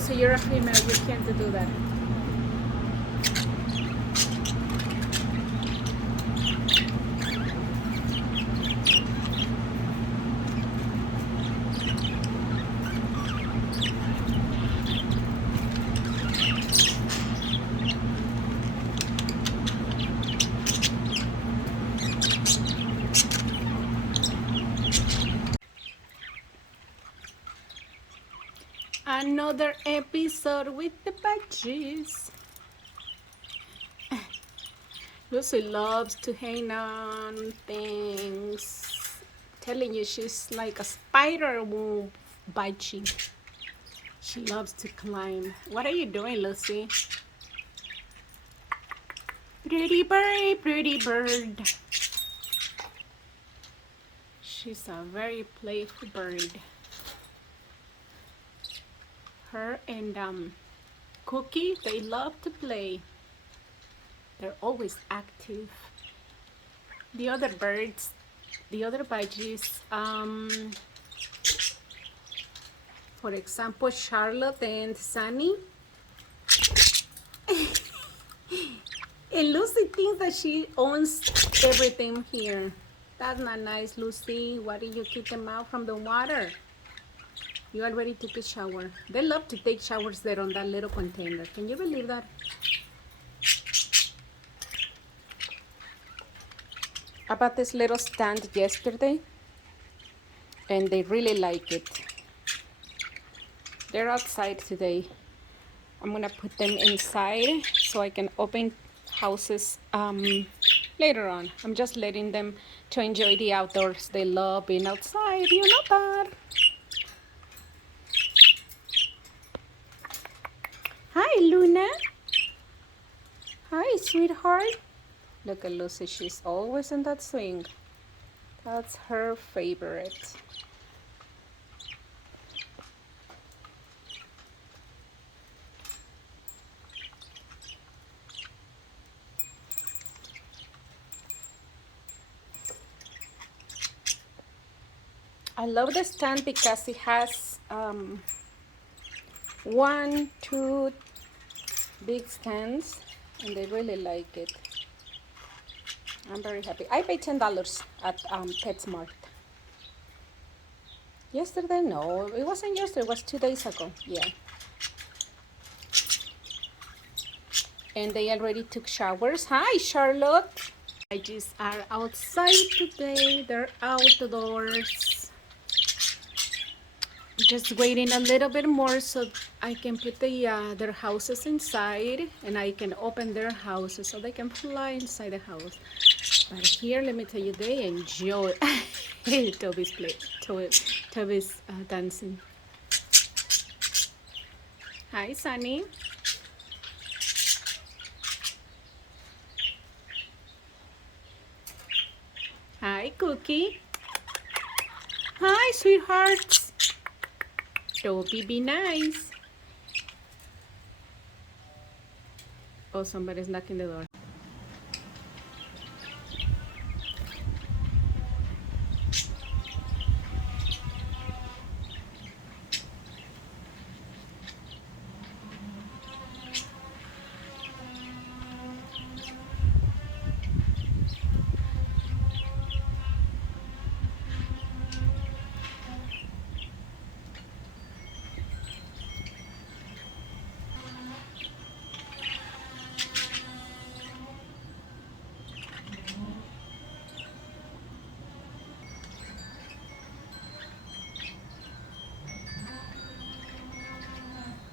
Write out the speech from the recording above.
Lucy, you're a female. You can't do that. Another episode with the Budgies. Lucy loves to hang on things. Telling you, she's like a spider web budgie. She loves to climb. What are you doing, Lucy? Pretty bird, pretty bird. She's a very playful bird. Her and Cookie, they love to play. They're always active. The other birds, the other budgies, for example, Charlotte and Sunny. And Lucy thinks that she owns everything here. That's not nice, Lucy. Why did you kick them out from the water? You already took a shower. They love to take showers there on that little container. Can you believe that? I bought this little stand yesterday, and they really like it. They're outside today. I'm gonna put them inside so I can open houses later on. I'm just letting them to enjoy the outdoors. They love being outside, you know that. Hi, Luna. Hi, sweetheart. Look at Lucy. She's always in that swing. That's her favorite. I love the stand because it has 1, 2 big stands, and they really like it. I'm very happy. I paid $10 at PetSmart. Yesterday? No, it wasn't yesterday. It was 2 days ago. Yeah. And they already took showers. Hi, Charlotte. Budgies are outside today. They're outdoors. Just waiting a little bit more so I can put their houses inside, and I can open their houses so they can fly inside the house. But here, let me tell you, they enjoy Toby's dancing. Hi, Sunny. Hi, Cookie. Hi, sweethearts. Toby, be nice. Oh, somebody's knocking the door.